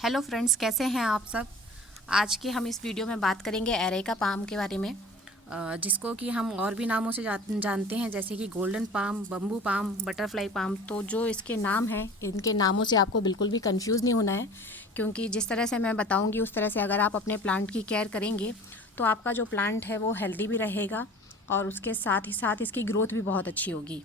Hello friends, कैसे हैं आप सब। आज के हम इस वीडियो में बात करेंगे एरेका पाम के बारे में, जिसको कि हम और भी नामों से जानते हैं, जैसे कि golden palm, bamboo palm, butterfly palm. तो जो इसके नाम हैं, इनके नामों से आपको बिल्कुल भी कंफ्यूज नहीं होना है, क्योंकि जिस तरह से मैं बताऊंगी उस तरह से अगर आप अपने प्लांट की केयर करेंगे तो आपका जो प्लांट है वो हेल्दी भी रहेगा और उसके साथ ही साथ इसकी ग्रोथ भी बहुत अच्छी होगी।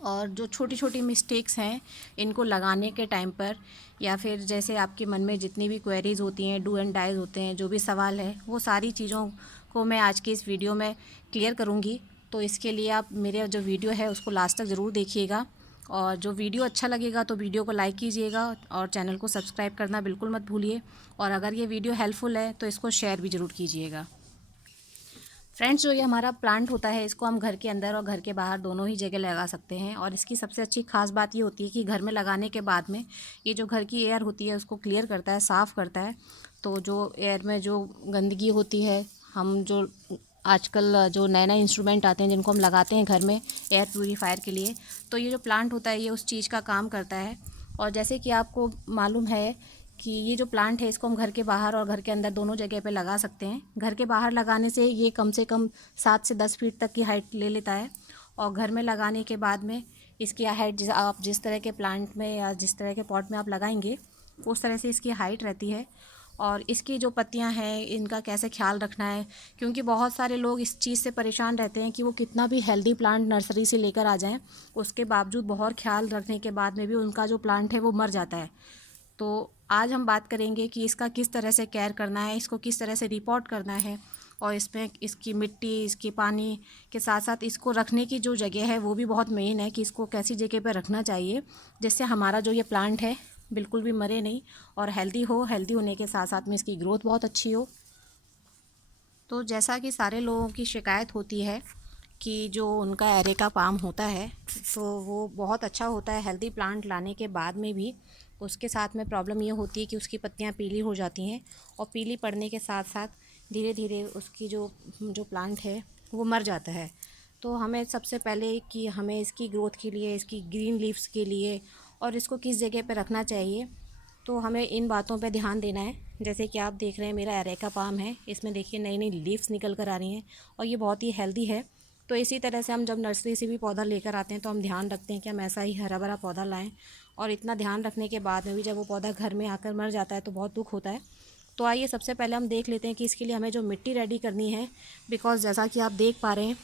और जो छोटी छोटी मिस्टेक्स हैं इनको लगाने के टाइम पर, या फिर जैसे आपके मन में जितनी भी क्वेरीज़ होती हैं, डू एंड डाइज होते हैं, जो भी सवाल है, वो सारी चीज़ों को मैं आज की इस वीडियो में क्लियर करूँगी। तो इसके लिए आप मेरे जो वीडियो है उसको लास्ट तक ज़रूर देखिएगा, और जो वीडियो अच्छा लगेगा तो वीडियो को लाइक कीजिएगा और चैनल को सब्सक्राइब करना बिल्कुल मत भूलिए। और अगर ये वीडियो हेल्पफुल है तो इसको शेयर भी ज़रूर कीजिएगा। फ्रेंड्स, जो ये हमारा प्लांट होता है इसको हम घर के अंदर और घर के बाहर दोनों ही जगह लगा सकते हैं। और इसकी सबसे अच्छी खास बात ये होती है कि घर में लगाने के बाद में ये जो घर की एयर होती है उसको क्लियर करता है, साफ़ करता है। तो जो एयर में जो गंदगी होती है, हम जो आजकल जो नए नए इंस्ट्रूमेंट आते हैं जिनको हम लगाते हैं घर में एयर प्यूरीफायर के लिए, तो ये जो प्लांट होता है ये उस चीज़ का काम करता है। और जैसे कि आपको मालूम है कि ये जो प्लांट है इसको हम घर के बाहर और घर के अंदर दोनों जगह पे लगा सकते हैं। घर के बाहर लगाने से ये कम से कम 7 से 10 फीट तक की हाइट ले लेता है, और घर में लगाने के बाद में इसकी हाइट आप जिस तरह के प्लांट में या जिस तरह के पॉट में आप लगाएंगे उस तरह से इसकी हाइट रहती है। और इसकी जो पत्तियां हैं इनका कैसे ख्याल रखना है, क्योंकि बहुत सारे लोग इस चीज़ से परेशान रहते हैं कि वो कितना भी हेल्दी प्लांट नर्सरी से लेकर आ जाएं, उसके बावजूद बहुत ख्याल रखने के बाद में भी उनका जो प्लांट है वो मर जाता है। तो आज हम बात करेंगे कि इसका किस तरह से केयर करना है, इसको किस तरह से रिपोर्ट करना है, और इसमें इसकी मिट्टी, इसकी पानी के साथ साथ इसको रखने की जो जगह है वो भी बहुत मेन है कि इसको कैसी जगह पर रखना चाहिए जिससे हमारा जो ये प्लांट है बिल्कुल भी मरे नहीं और हेल्दी हो। हेल्दी होने के साथ साथ में इसकी ग्रोथ बहुत अच्छी हो। तो जैसा कि सारे लोगों की शिकायत होती है कि जो उनका एरेका पाम होता है तो वो बहुत अच्छा होता है हेल्दी प्लांट लाने के बाद में भी, उसके साथ में प्रॉब्लम ये होती है कि उसकी पत्तियां पीली हो जाती हैं, और पीली पड़ने के साथ साथ धीरे धीरे उसकी जो जो प्लांट है वो मर जाता है। तो हमें सबसे पहले कि हमें इसकी ग्रोथ के लिए, इसकी ग्रीन लीव्स के लिए और इसको किस जगह पर रखना चाहिए, तो हमें इन बातों पे ध्यान देना है। जैसे कि आप देख रहे हैं मेरा एरेका पाम है, इसमें देखिए नई नई लीव्स निकल कर आ रही हैं और ये बहुत ही हेल्दी है। तो इसी तरह से हम जब नर्सरी से भी पौधा लेकर आते हैं तो हम ध्यान रखते हैं कि हम ऐसा ही हरा भरा पौधा लाएं, और इतना ध्यान रखने के बाद में भी जब वो पौधा घर में आकर मर जाता है तो बहुत दुख होता है। तो आइए सबसे पहले हम देख लेते हैं कि इसके लिए हमें जो मिट्टी रेडी करनी है, बिकॉज़ जैसा कि आप देख पा रहे हैं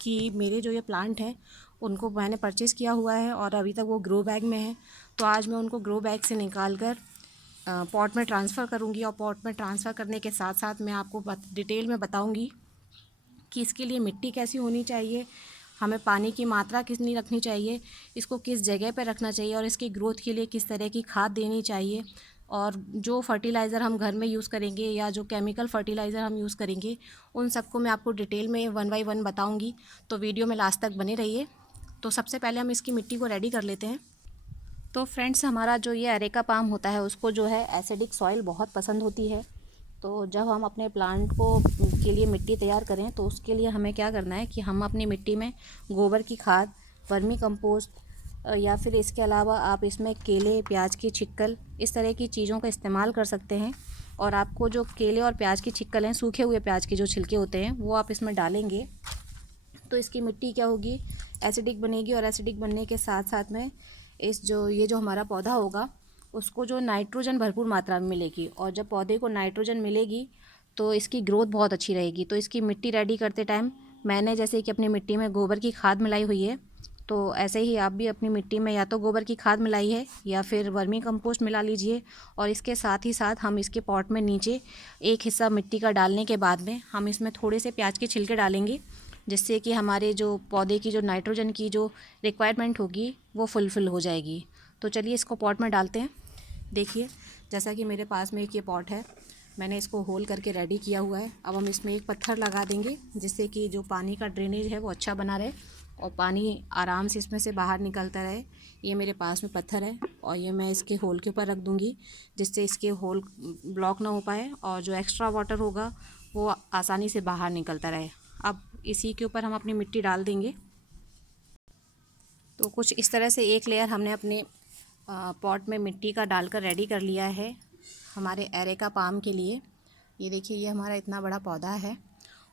कि मेरे जो ये प्लांट हैं उनको मैंने परचेज़ किया हुआ है और अभी तक वो ग्रो बैग में है। तो आज मैं उनको ग्रो बैग से निकाल कर पॉट में ट्रांसफ़र करूँगी, और पॉट में ट्रांसफ़र करने के साथ साथ मैं आपको डिटेल में बताऊँगी कि इसके लिए मिट्टी कैसी होनी चाहिए, हमें पानी की मात्रा कितनी रखनी चाहिए, इसको किस जगह पर रखना चाहिए, और इसकी ग्रोथ के लिए किस तरह की खाद देनी चाहिए, और जो फर्टिलाइज़र हम घर में यूज़ करेंगे या जो केमिकल फर्टिलाइज़र हम यूज़ करेंगे उन सबको मैं आपको डिटेल में 1 बाय 1 बताऊँगी। तो वीडियो में लास्ट तक बने रहिए। तो सबसे पहले हम इसकी मिट्टी को रेडी कर लेते हैं। तो फ्रेंड्स, हमारा जो ये एरेका पाम होता है उसको जो है एसिडिक सॉइल बहुत पसंद होती है। तो जब हम अपने प्लांट को के लिए मिट्टी तैयार करें तो उसके लिए हमें क्या करना है कि हम अपनी मिट्टी में गोबर की खाद, वर्मी कंपोस्ट, या फिर इसके अलावा आप इसमें केले, प्याज की छिक्कल, इस तरह की चीज़ों का इस्तेमाल कर सकते हैं। और आपको जो केले और प्याज की छिक्कल हैं, सूखे हुए प्याज के जो छिलके होते हैं वो आप इसमें डालेंगे तो इसकी मिट्टी क्या होगी, एसिडिक बनेगी। और एसिडिक बनने के साथ साथ में ये जो हमारा पौधा होगा उसको जो नाइट्रोजन भरपूर मात्रा में मिलेगी, और जब पौधे को नाइट्रोजन मिलेगी तो इसकी ग्रोथ बहुत अच्छी रहेगी। तो इसकी मिट्टी रेडी करते टाइम मैंने जैसे कि अपनी मिट्टी में गोबर की खाद मिलाई हुई है, तो ऐसे ही आप भी अपनी मिट्टी में या तो गोबर की खाद मिलाई है या फिर वर्मी कंपोस्ट मिला लीजिए। और इसके साथ ही साथ हम इसके पॉट में नीचे एक हिस्सा मिट्टी का डालने के बाद में हम इसमें थोड़े से प्याज के छिलके डालेंगे, जिससे कि हमारे जो पौधे की जो नाइट्रोजन की जो रिक्वायरमेंट होगी वो फुलफ़िल हो जाएगी। तो चलिए इसको पॉट में डालते हैं। देखिए, जैसा कि मेरे पास में एक ये पॉट है, मैंने इसको होल करके रेडी किया हुआ है। अब हम इसमें एक पत्थर लगा देंगे जिससे कि जो पानी का ड्रेनेज है वो अच्छा बना रहे और पानी आराम से इसमें से बाहर निकलता रहे। ये मेरे पास में पत्थर है और ये मैं इसके होल के ऊपर रख दूँगी जिससे इसके होल ब्लॉक ना हो पाए और जो एक्स्ट्रा वाटर होगा वो आसानी से बाहर निकलता रहे। अब इसी के ऊपर हम अपनी मिट्टी डाल देंगे। तो कुछ इस तरह से एक लेयर हमने अपने पॉट में मिट्टी का डालकर रेडी कर लिया है। हमारे एरेका पाम के लिए। ये देखिए, ये हमारा इतना बड़ा पौधा है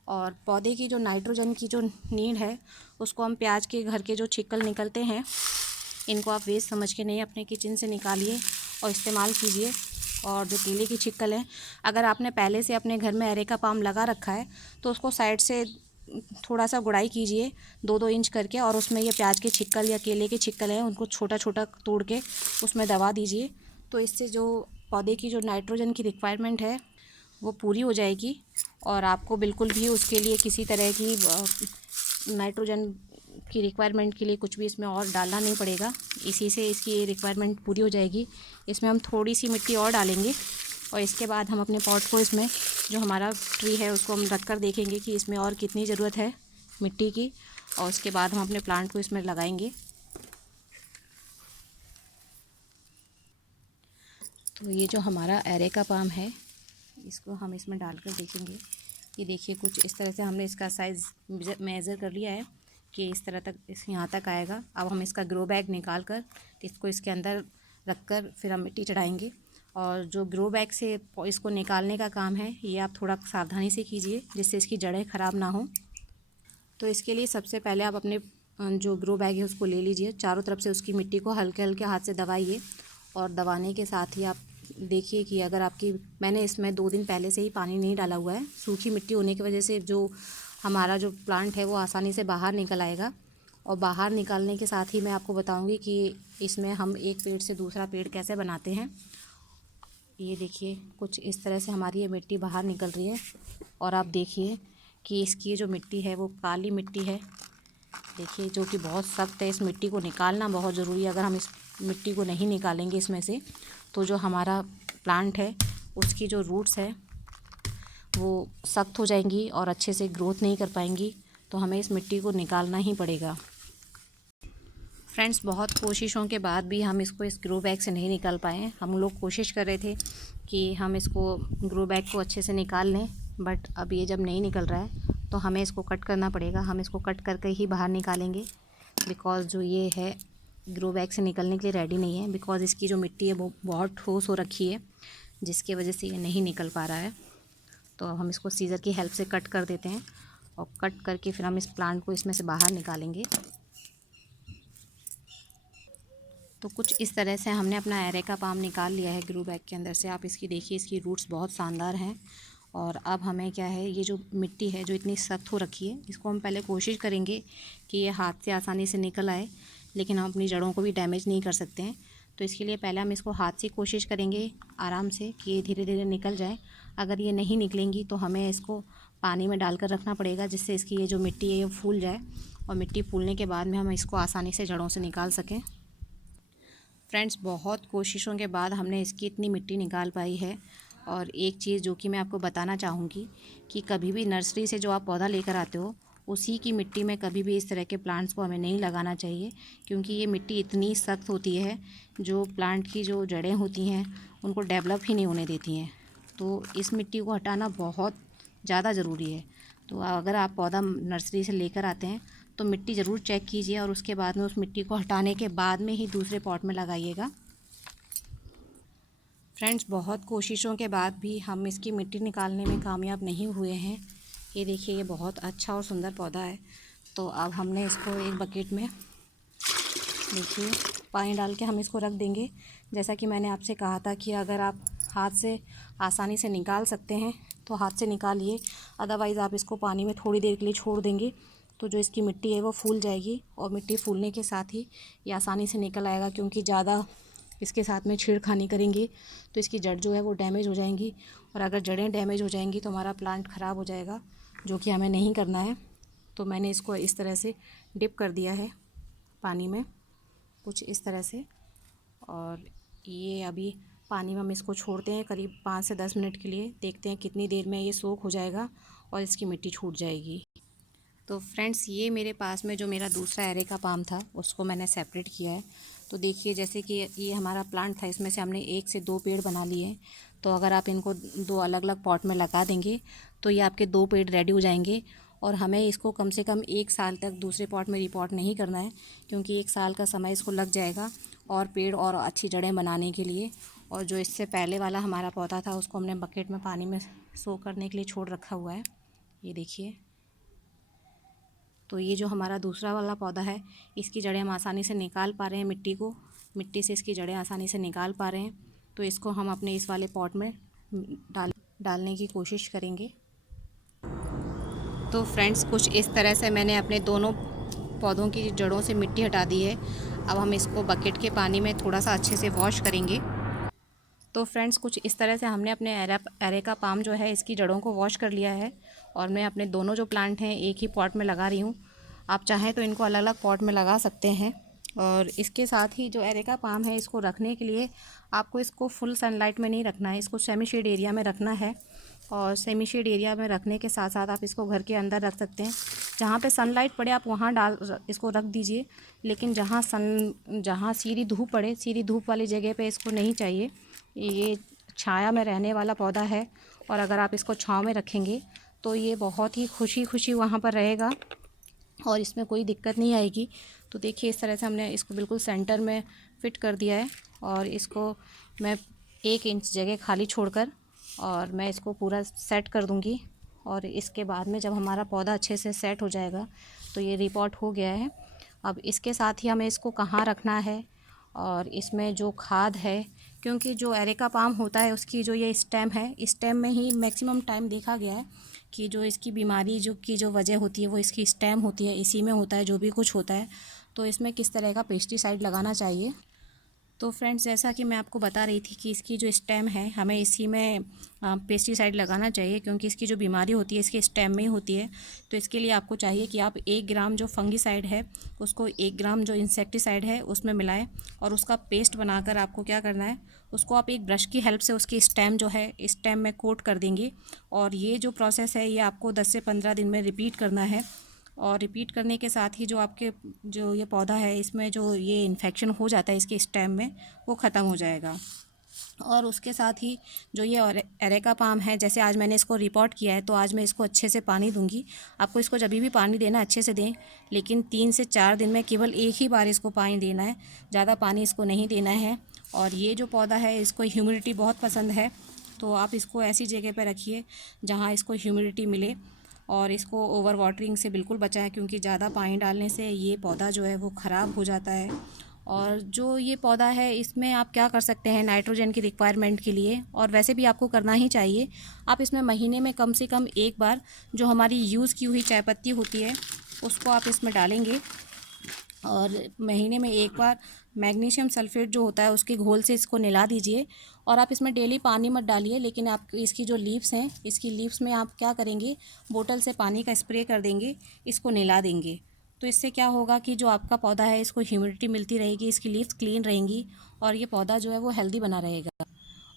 और पौधे की जो नाइट्रोजन की जो नीड है उसको हम प्याज के घर के जो छिक्कल निकलते हैं इनको आप वेस्ट समझ के नहीं, अपने किचन से निकालिए और इस्तेमाल कीजिए। और जो केले की छिक्कल है, अगर आपने पहले से अपने घर में एरेका पाम लगा रखा है तो उसको साइड से थोड़ा सा गुड़ाई कीजिए 2-2 इंच करके, और उसमें ये प्याज के छिक्कल या केले के छिक्कल हैं उनको छोटा छोटा तोड़ के उसमें दबा दीजिए। तो इससे जो पौधे की जो नाइट्रोजन की रिक्वायरमेंट है वो पूरी हो जाएगी और आपको बिल्कुल भी उसके लिए किसी तरह की नाइट्रोजन की रिक्वायरमेंट के लिए कुछ भी इसमें और डालना नहीं पड़ेगा। इसी से इसकी रिक्वायरमेंट पूरी हो जाएगी। इसमें हम थोड़ी सी मिट्टी और डालेंगे और इसके बाद हम अपने पॉट को, इसमें जो हमारा ट्री है उसको हम रख कर देखेंगे कि इसमें और कितनी ज़रूरत है मिट्टी की, और उसके बाद हम अपने प्लांट को इसमें लगाएंगे। तो ये जो हमारा एरेका पाम है इसको हम इसमें डालकर देखेंगे। ये देखिए, कुछ इस तरह से हमने इसका साइज़ मेज़र कर लिया है कि इस तरह तक, इस यहाँ तक आएगा। अब हम इसका ग्रो बैग निकाल कर इसको इसके अंदर रख कर फिर हम मिट्टी चढ़ाएंगे। और जो ग्रो बैग से इसको निकालने का काम है ये आप थोड़ा सावधानी से कीजिए जिससे इसकी जड़ें ख़राब ना हो। तो इसके लिए सबसे पहले आप अपने जो ग्रो बैग है उसको ले लीजिए, चारों तरफ से उसकी मिट्टी को हल्के हल्के हाथ से दबाइए। और दबाने के साथ ही आप देखिए कि अगर आपकी, मैंने इसमें 2 दिन पहले से ही पानी नहीं डाला हुआ है, सूखी मिट्टी होने की वजह से जो हमारा जो प्लांट है वो आसानी से बाहर निकल आएगा। और बाहर निकालने के साथ ही मैं आपको बताऊंगी कि इसमें हम एक पेड़ से दूसरा पेड़ कैसे बनाते हैं। ये देखिए, कुछ इस तरह से हमारी ये मिट्टी बाहर निकल रही है और आप देखिए कि इसकी जो मिट्टी है वो काली मिट्टी है, देखिए, जो कि बहुत सख्त है। इस मिट्टी को निकालना बहुत ज़रूरी है। अगर हम इस मिट्टी को नहीं निकालेंगे इसमें से तो जो हमारा प्लांट है उसकी जो रूट्स है वो सख्त हो जाएंगी और अच्छे से ग्रोथ नहीं कर पाएंगी। तो हमें इस मिट्टी को निकालना ही पड़ेगा। फ्रेंड्स, बहुत कोशिशों के बाद भी हम इसको इस ग्रो बैग से नहीं निकाल पाए। हम लोग कोशिश कर रहे थे कि हम इसको ग्रो बैग को अच्छे से निकाल लें, बट अब ये जब नहीं निकल रहा है तो हमें इसको कट करना पड़ेगा। हम इसको कट करके ही बाहर निकालेंगे, बिकॉज़ जो ये है ग्रो बैग से निकलने के लिए रेडी नहीं है, बिकॉज़ इसकी जो मिट्टी है वो बहुत ठोस हो रखी है जिसकी वजह से ये नहीं निकल पा रहा है। तो हम इसको सीज़र की हेल्प से कट कर देते हैं और कट करके फिर हम इस प्लांट को इसमें से बाहर निकालेंगे। तो कुछ इस तरह से हमने अपना एरेका पाम निकाल लिया है ग्रो बैग के अंदर से। आप इसकी देखिए, इसकी रूट्स बहुत शानदार हैं। और अब हमें क्या है, ये जो मिट्टी है जो इतनी सख्त हो रखी है इसको हम पहले कोशिश करेंगे कि ये हाथ से आसानी से निकल आए, लेकिन हम अपनी जड़ों को भी डैमेज नहीं कर सकते हैं। तो इसके लिए पहले हम इसको हाथ से कोशिश करेंगे आराम से कि ये धीरे धीरे निकल जाए। अगर ये नहीं निकलेंगी तो हमें इसको पानी में डालकर रखना पड़ेगा जिससे इसकी ये जो मिट्टी है ये फूल जाए, और मिट्टी फूलने के बाद में हम इसको आसानी से जड़ों से निकाल सकें। फ्रेंड्स, बहुत कोशिशों के बाद हमने इसकी इतनी मिट्टी निकाल पाई है। और एक चीज़ जो कि मैं आपको बताना चाहूँगी कि कभी भी नर्सरी से जो आप पौधा लेकर आते हो उसी की मिट्टी में कभी भी इस तरह के प्लांट्स को हमें नहीं लगाना चाहिए, क्योंकि ये मिट्टी इतनी सख्त होती है जो प्लांट की जो जड़ें होती हैं उनको डेवलप ही नहीं होने देती हैं। तो इस मिट्टी को हटाना बहुत ज़्यादा ज़रूरी है। तो अगर आप पौधा नर्सरी से लेकर आते हैं तो मिट्टी ज़रूर चेक कीजिए और उसके बाद में उस मिट्टी को हटाने के बाद में ही दूसरे पॉट में लगाइएगा। फ्रेंड्स, बहुत कोशिशों के बाद भी हम इसकी मिट्टी निकालने में कामयाब नहीं हुए हैं। ये देखिए, ये बहुत अच्छा और सुंदर पौधा है। तो अब हमने इसको एक बकेट में, देखिए, पानी डाल के हम इसको रख देंगे। जैसा कि मैंने आपसे कहा था कि अगर आप हाथ से आसानी से निकाल सकते हैं तो हाथ से निकालिए, अदरवाइज़ आप इसको पानी में थोड़ी देर के लिए छोड़ देंगे तो जो इसकी मिट्टी है वो फूल जाएगी, और मिट्टी फूलने के साथ ही ये आसानी से निकल आएगा। क्योंकि ज़्यादा इसके साथ में छेड़खानी करेंगे तो इसकी जड़ जो है वो डैमेज हो जाएंगी, और अगर जड़ें डैमेज हो जाएंगी तो हमारा प्लांट ख़राब हो जाएगा, जो कि हमें नहीं करना है। तो मैंने इसको इस तरह से डिप कर दिया है पानी में, कुछ इस तरह से, और ये अभी पानी में हम इसको छोड़ते हैं करीब 5 से 10 मिनट के लिए। देखते हैं कितनी देर में ये सोख हो जाएगा और इसकी मिट्टी छूट जाएगी। तो फ्रेंड्स, ये मेरे पास में जो मेरा दूसरा एरेका पाम था उसको मैंने सेपरेट किया है। तो देखिए, जैसे कि ये हमारा प्लांट था, इसमें से हमने 1 से 2 पेड़ बना लिए हैं। तो अगर आप इनको 2 अलग अलग पॉट में लगा देंगे तो ये आपके 2 पेड़ रेडी हो जाएंगे। और हमें इसको कम से कम 1 साल तक दूसरे पॉट में रिपॉट नहीं करना है, क्योंकि 1 साल का समय इसको लग जाएगा और पेड़ और अच्छी जड़ें बनाने के लिए। और जो इससे पहले वाला हमारा पौधा था उसको हमने बकेट में पानी में सो करने के लिए छोड़ रखा हुआ है। ये देखिए, तो ये जो हमारा दूसरा वाला पौधा है इसकी जड़ें हम आसानी से निकाल पा रहे हैं, मिट्टी से इसकी जड़ें आसानी से निकाल पा रहे हैं। तो इसको हम अपने इस वाले पॉट में डालने की कोशिश करेंगे। तो फ्रेंड्स, कुछ इस तरह से मैंने अपने दोनों पौधों की जड़ों से मिट्टी हटा दी है। अब हम इसको बकेट के पानी में थोड़ा सा अच्छे से वॉश करेंगे। तो फ्रेंड्स, कुछ इस तरह से हमने अपने एरेका पाम जो है इसकी जड़ों को वॉश कर लिया है और मैं अपने दोनों जो प्लांट हैं एक ही पॉट में लगा रही हूँ। आप चाहें तो इनको अलग अलग पॉट में लगा सकते हैं। और इसके साथ ही जो एरेका पाम है इसको रखने के लिए आपको इसको फुल सनलाइट में नहीं रखना है, इसको सेमी शेड एरिया में रखना है। और सेमी शेड एरिया में रखने के साथ साथ आप इसको घर के अंदर रख सकते हैं। जहाँ पे सनलाइट पड़े आप वहाँ इसको रख दीजिए, लेकिन जहाँ सीधी धूप पड़े, सीधी धूप वाली जगह पे इसको नहीं चाहिए। ये छाया में रहने वाला पौधा है और अगर आप इसको छाँव में रखेंगे तो ये बहुत ही खुशी वहाँ पर रहेगा और इसमें कोई दिक्कत नहीं आएगी। तो देखिए, इस तरह से हमने इसको बिल्कुल सेंटर में फिट कर दिया है और इसको मैं 1 इंच जगह खाली छोड़कर और मैं इसको पूरा सेट कर दूंगी। और इसके बाद में जब हमारा पौधा अच्छे से सेट हो जाएगा तो ये रिपोर्ट हो गया है। अब इसके साथ ही हमें इसको कहाँ रखना है और इसमें जो खाद है, क्योंकि जो एरेका पाम होता है उसकी जो ये स्टेम है, स्टेम में ही मैक्सिमम टाइम देखा गया है कि जो इसकी बीमारी जो वजह होती है वो इसकी स्टेम होती है, इसी में होता है जो भी कुछ होता है। तो इसमें किस तरह का पेस्टिसाइड लगाना चाहिए। तो फ्रेंड्स, जैसा कि मैं आपको बता रही थी कि इसकी जो स्टेम है हमें इसी में पेस्टिसाइड लगाना चाहिए, क्योंकि इसकी जो बीमारी होती है इसके स्टेम में ही होती है। तो इसके लिए आपको चाहिए कि आप 1 ग्राम जो फंगीसाइड है उसको 1 ग्राम जो इंसेक्टिसाइड है उसमें मिलाएं और उसका पेस्ट बनाकर आपको क्या करना है, उसको आप एक ब्रश की हेल्प से उसकी स्टेम जो है स्टेम में कोट कर देंगे। और ये जो प्रोसेस है ये आपको 10 से 15 दिन में रिपीट करना है। और रिपीट करने के साथ ही जो आपके जो ये पौधा है इसमें जो ये इन्फेक्शन हो जाता है इसके स्टेम में वो ख़त्म हो जाएगा। और उसके साथ ही जो ये एरेका पाम है, जैसे आज मैंने इसको रिपोर्ट किया है तो आज मैं इसको अच्छे से पानी दूंगी। आपको इसको जब भी पानी देना अच्छे से दें, लेकिन 3 से 4 दिन में केवल एक ही बार इसको पानी देना है, ज़्यादा पानी इसको नहीं देना है। और ये जो पौधा है इसको ह्यूमिडिटी बहुत पसंद है, तो आप इसको ऐसी जगह पर रखिए जहाँ इसको ह्यूमिडिटी मिले और इसको ओवर वाटरिंग से बिल्कुल बचाएं, क्योंकि ज़्यादा पानी डालने से ये पौधा जो है वो ख़राब हो जाता है। और जो ये पौधा है इसमें आप क्या कर सकते हैं नाइट्रोजन की रिक्वायरमेंट के लिए, और वैसे भी आपको करना ही चाहिए, आप इसमें महीने में कम से कम एक बार जो हमारी यूज़ की हुई चाय पत्ती होती है उसको आप इसमें डालेंगे। और महीने में एक बार मैग्नीशियम सल्फेट जो होता है उसके घोल से इसको मिला दीजिए। और आप इसमें डेली पानी मत डालिए, लेकिन आप इसकी जो लीव्स हैं इसकी लीव्स में आप क्या करेंगे, बोतल से पानी का स्प्रे कर देंगे, इसको मिला देंगे। तो इससे क्या होगा कि जो आपका पौधा है इसको ह्यूमिडिटी मिलती रहेगी, इसकी लीव्स क्लीन रहेंगी और ये पौधा जो है वो हेल्दी बना रहेगा।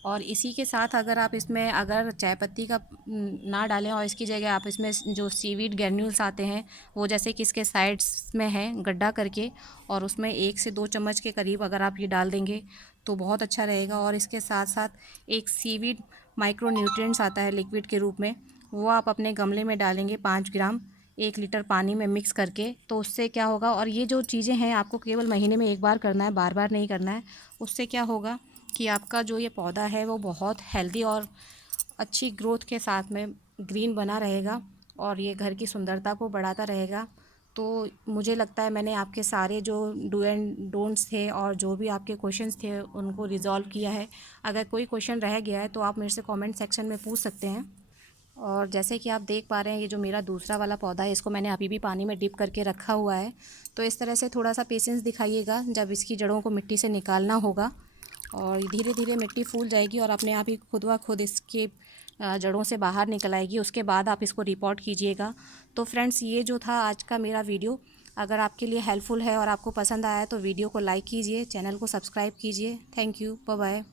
और इसी के साथ अगर आप इसमें अगर चाय पत्ती का ना डालें और इसकी जगह आप इसमें जो सीवीड ग्रैन्यूल्स आते हैं वो जैसे कि इसके साइड्स में है गड्ढा करके, और उसमें 1 से 2 चम्मच के करीब अगर आप ये डाल देंगे तो बहुत अच्छा रहेगा। और इसके साथ साथ एक सीवीड माइक्रो न्यूट्रिएंट्स आता है लिक्विड के रूप में, वो आप अपने गमले में डालेंगे 5 ग्राम 1 लीटर पानी में मिक्स करके। तो उससे क्या होगा, और ये जो चीज़ें हैं आपको केवल महीने में एक बार करना है, बार बार नहीं करना है। उससे क्या होगा कि आपका जो ये पौधा है वो बहुत हेल्दी और अच्छी ग्रोथ के साथ में ग्रीन बना रहेगा और ये घर की सुंदरता को बढ़ाता रहेगा। तो मुझे लगता है मैंने आपके सारे जो डू एंड डोंट्स थे और जो भी आपके क्वेश्चंस थे उनको रिजॉल्व किया है। अगर कोई क्वेश्चन रह गया है तो आप मेरे से कमेंट सेक्शन में पूछ सकते हैं। और जैसे कि आप देख पा रहे हैं ये जो मेरा दूसरा वाला पौधा है इसको मैंने अभी भी पानी में डिप करके रखा हुआ है। तो इस तरह से थोड़ा सा पेशेंस दिखाइएगा, जब इसकी जड़ों को मिट्टी से निकालना होगा और धीरे धीरे मिट्टी फूल जाएगी और अपने आप ही खुद व खुद इसके जड़ों से बाहर निकल आएगी। उसके बाद आप इसको रिपोर्ट कीजिएगा। तो फ्रेंड्स, ये जो था आज का मेरा वीडियो, अगर आपके लिए हेल्पफुल है और आपको पसंद आया तो वीडियो को लाइक कीजिए, चैनल को सब्सक्राइब कीजिए। Thank you, bye bye.